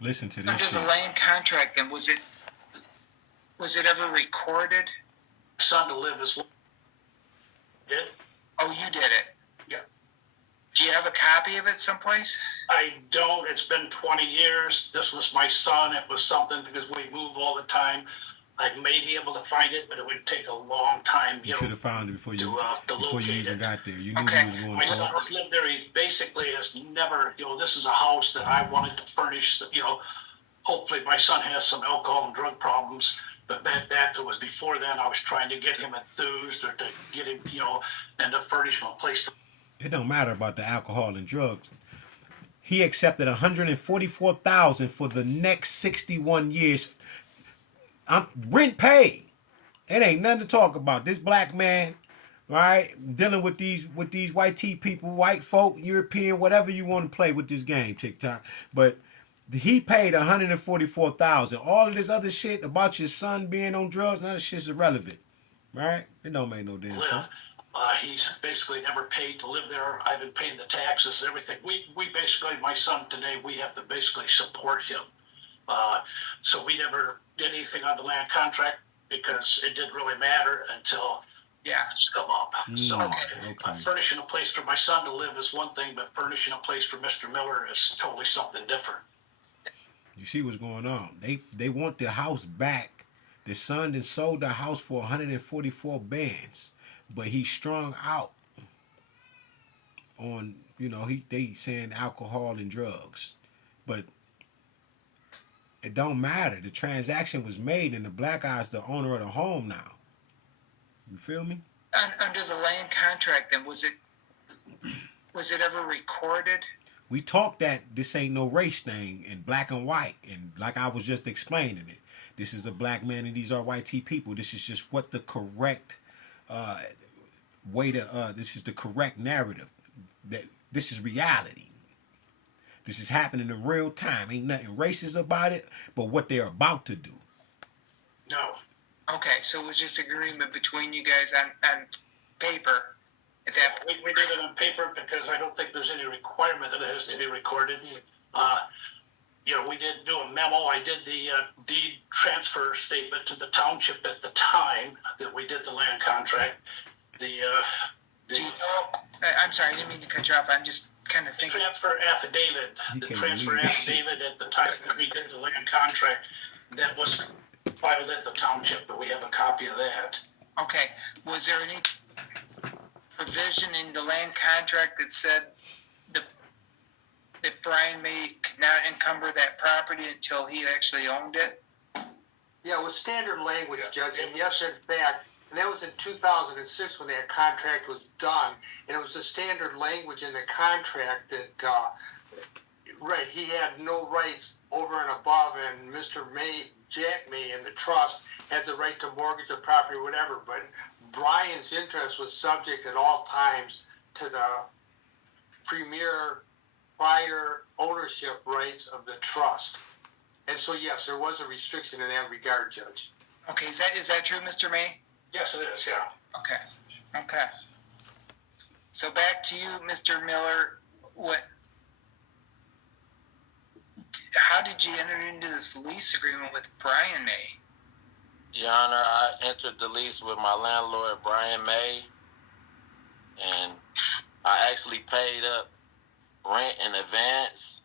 Listen to this Under shit. the land contract, then was it ever recorded? Son to live as did. Oh, you did it. Yeah. Do you have a copy of it someplace? I don't. It's been 20 years. This was my son. It was something because we move all the time. I may be able to find it, but it would take a long time. You should have found it before you even got there. You knew Okay. you was going My to son court. has lived there. He basically has never, this is a house that I wanted to furnish. Hopefully my son has some alcohol and drug problems. But that was before then. I was trying to get him enthused or to get him, and to furnish him a place to. It don't matter about the alcohol and drugs. He accepted 144,000 for the next 61 years. I'm rent paid. It ain't nothing to talk about. This black man, right, dealing with these white tea people, white folk, European, whatever you want to play with this game, TikTok. But he paid 144,000. All of this other shit about your son being on drugs, none of this shit's irrelevant, right? It don't make no damn sense. He's basically never paid to live there. I've been paying the taxes, everything. We basically, my son today, we have to basically support him. So we never did anything on the land contract because it didn't really matter until it's come up. Furnishing a place for my son to live is one thing, but furnishing a place for Mr. Miller is totally something different. You see what's going on. They want the house back. The son then sold the house for 144 bands, but he strung out on they saying alcohol and drugs, but it don't matter. The transaction was made, and the black guy's the owner of the home now. You feel me? Under the land contract, then was it ever recorded? We talked that this ain't no race thing in black and white, and like I was just explaining it, this is a black man and these are white tea people. This is just what the correct way to. This is the correct narrative. That this is reality. This is happening in real time. Ain't nothing racist about it, but what they're about to do. No. Okay, so it was just agreement between you guys on paper. At that point. We did it on paper because I don't think there's any requirement that it has to be recorded. We did do a memo. I did the deed transfer statement to the township at the time that we did the land contract. Do you know? I'm sorry, I didn't mean to cut you off. I'm just kind of thinking. Transfer affidavit. The transfer affidavit at the time that we did the land contract, that was filed at the township, but we have a copy of that. Okay. Was there any provision in the land contract that said that Brian May could not encumber that property until he actually owned it? Yeah, it was standard language, Judge. And yes, in fact, and that was in 2006 when that contract was done. And it was the standard language in the contract that, he had no rights over and above, and Mr. May, Jack May, and the trust had the right to mortgage the property or whatever. But Brian's interest was subject at all times to the prior ownership rights of the trust. And so, yes, there was a restriction in that regard, Judge. Okay, is that true, Mr. May? Yes, it is, yeah. Okay. So back to you, Mr. Miller. How did you enter into this lease agreement with Brian May? Your Honor, I entered the lease with my landlord, Brian May, and I actually paid up rent in advance.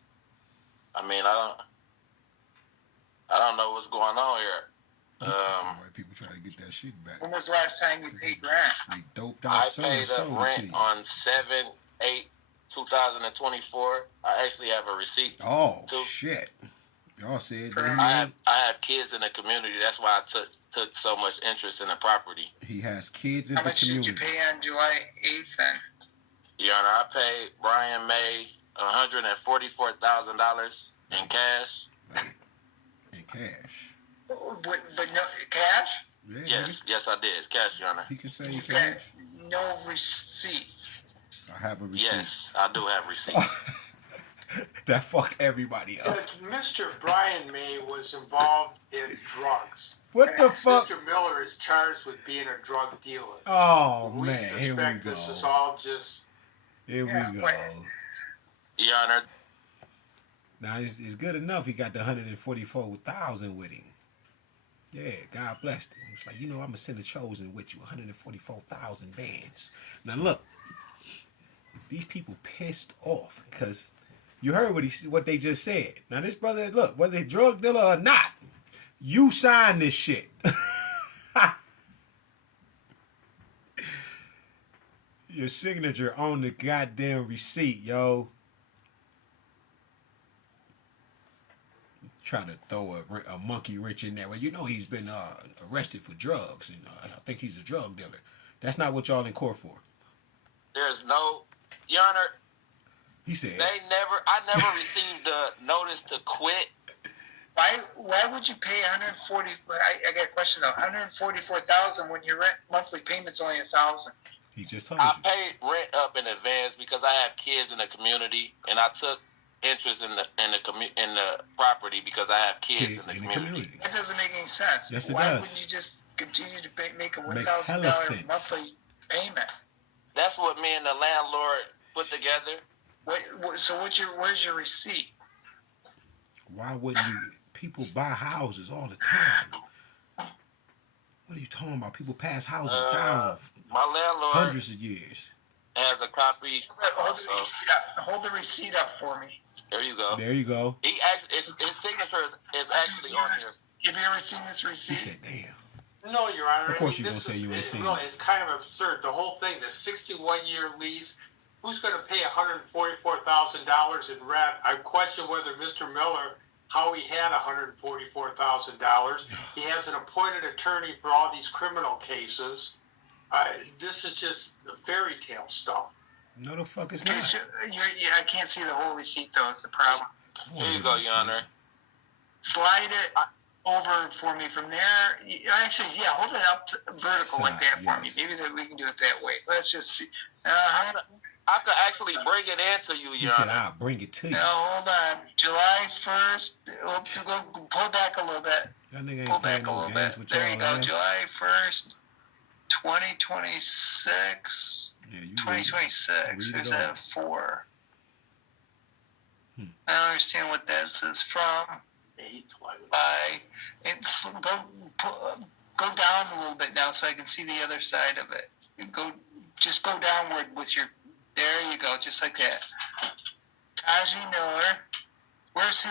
I mean, I don't know what's going on here. White people try to get that shit back. When was the last time you paid rent? They doped out I paid up rent on 7/8/2024. I actually have a receipt. Oh, too. Shit. Y'all said I have kids in the community. That's why I took so much interest in the property. He has kids in How the much community. did you pay on July 8th then? Your Honor, I paid Brian May $144,000 in cash. Right. In cash. But no cash? Yeah, yes, I did. It's cash, Your Honor. He can say cash. No receipt. I have a receipt. Yes, I do have receipt. That fucked everybody up. Mr. Brian May was involved in drugs. What the fuck? Mr. Miller is charged with being a drug dealer. Oh, we man. Here we go. This is all just... Here we go. Your Honor. Now it's good enough. He got the 144,000 with him. Yeah, God blessed him. It's like, I'm gonna send a chosen with you, 144,000 bands. Now look, these people pissed off because you heard what they just said. Now this brother, look, whether he's drug dealer or not, you signed this shit. Your signature on the goddamn receipt, yo. Try to throw a monkey wrench in there. Well, he's been arrested for drugs, and I think he's a drug dealer. That's not what y'all in court for. There's no, Your Honor. He said I never received a notice to quit. Why would you pay 140? I got a question though. 144,000 when your monthly payment's only 1,000. He just told I you. paid rent up in advance because I have kids in the community, and I took interest in the property because I have kids in the community. That doesn't make any sense. Yes, it Why does. wouldn't you just continue to make a Make $1,000 hella sense. monthly payment? That's what me and the landlord put together. So where's your receipt? Why wouldn't you? People buy houses all the time. What are you talking about? People pass houses down My landlord hundreds of years. has a copy. Hold the receipt up for me. There you go. There you go. He actually, his signature is actually on here. Have you ever seen this He receipt? said, "Damn." No, Your Honor. Of course I mean, you're gonna say you ain't seen really, it. it's kind of absurd. The whole thing, the 61-year lease. Who's going to pay $144,000 in rent? I question whether Mr. Miller, how he had $144,000. He has an appointed attorney for all these criminal cases. This is just fairy tale stuff. No, the fuck it's Okay, not. so I can't see the whole receipt though. It's the problem. Here you go, Your Honor. Slide it over for me from there. Actually, yeah, hold it up vertical like that for me. Yes. Maybe that we can do it that way. Let's just see. I could actually bring it in to you, He Your said, Honor. "I'll bring it to you." Now, hold on. July 1st. Pull back a little bit. That nigga Pull ain't playing back a no little games bit. with There you y'all go. ass. July 1st, 2026. Yeah, you 2026. read it There's all. that 4. Hmm. I don't understand what that says from. By. It's go down a little bit now so I can see the other side of it. Just go downward with your. There you go, just like that. Taji Miller. Where's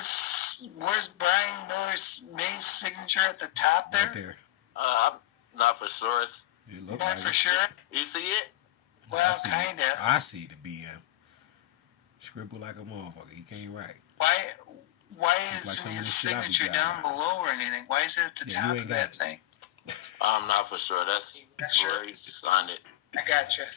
Brian Miller's May's signature at the top there? Right there. I'm not for sure. You look Not like for it. sure. You see it? Well, I see, kinda. I see the BM. Scribble like a motherfucker. He can't write. Why Like isn't some of his the shit I be signature driving down by. below or anything? Why is it at the Yeah, you top ain't of got that it. thing? I'm not for sure. That's Sure. where he signed it. I gotcha.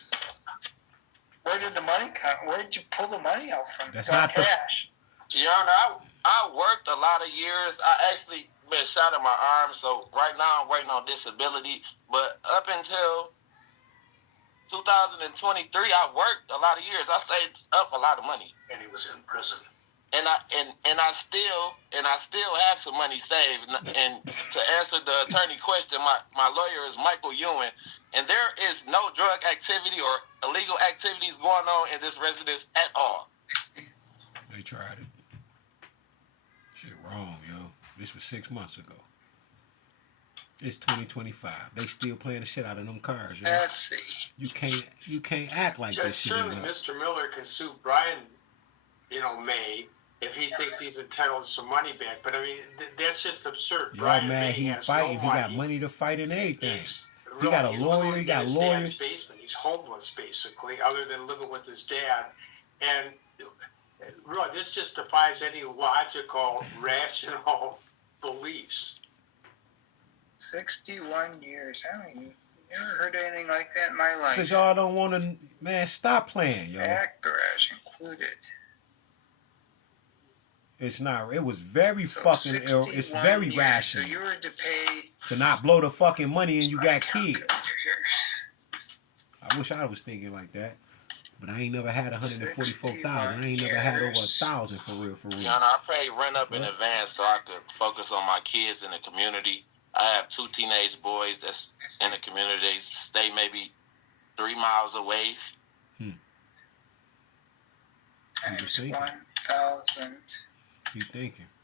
Where did the money come? Where did you pull the money out from? That's It's all not the- cash. Your Honor, I worked a lot of years. I actually been shot in my arm, so right now I'm waiting on disability. But up until 2023, I worked a lot of years. I saved up a lot of money, And he was in prison. and I still have some money saved. And to answer the attorney question, my lawyer is Michael Ewan, and there is no drug activity or illegal activities going on in this residence at all. They tried it. Shit wrong, yo. This was 6 months ago. It's 2025. They still playing the shit out of them cars, yo. Let's see. You can't act like Judge, this shit certainly ain't up. Mr. Miller can sue Brian, May, if he thinks he's entitled to some money back. But I mean, that's just absurd. Y'all Brian mad May he has fighting. no He got money. money to fight and everything. He's He got a he's lawyer, living he got in his lawyers. dad's basement. He's homeless, basically, other than living with his dad. And really, this just defies any logical, rational beliefs. 61 years. I mean, never heard anything like that in my life. Because y'all don't want to, man, stop playing, yo. Back garage included. It's not, it was very So fucking, it's 61 very years. rational So you were to pay. to not blow the fucking money and you got kids. Calculator here. I wish I was thinking like that. But I ain't never had 144,000. I ain't never had over years. 1,000 for real, for real. Your Honor, I paid rent up in advance so I could focus on my kids in the community. I have 2 teenage boys that's in the community. They stay maybe 3 miles away. I'm just Times thinking. 1,000. Keep thinking.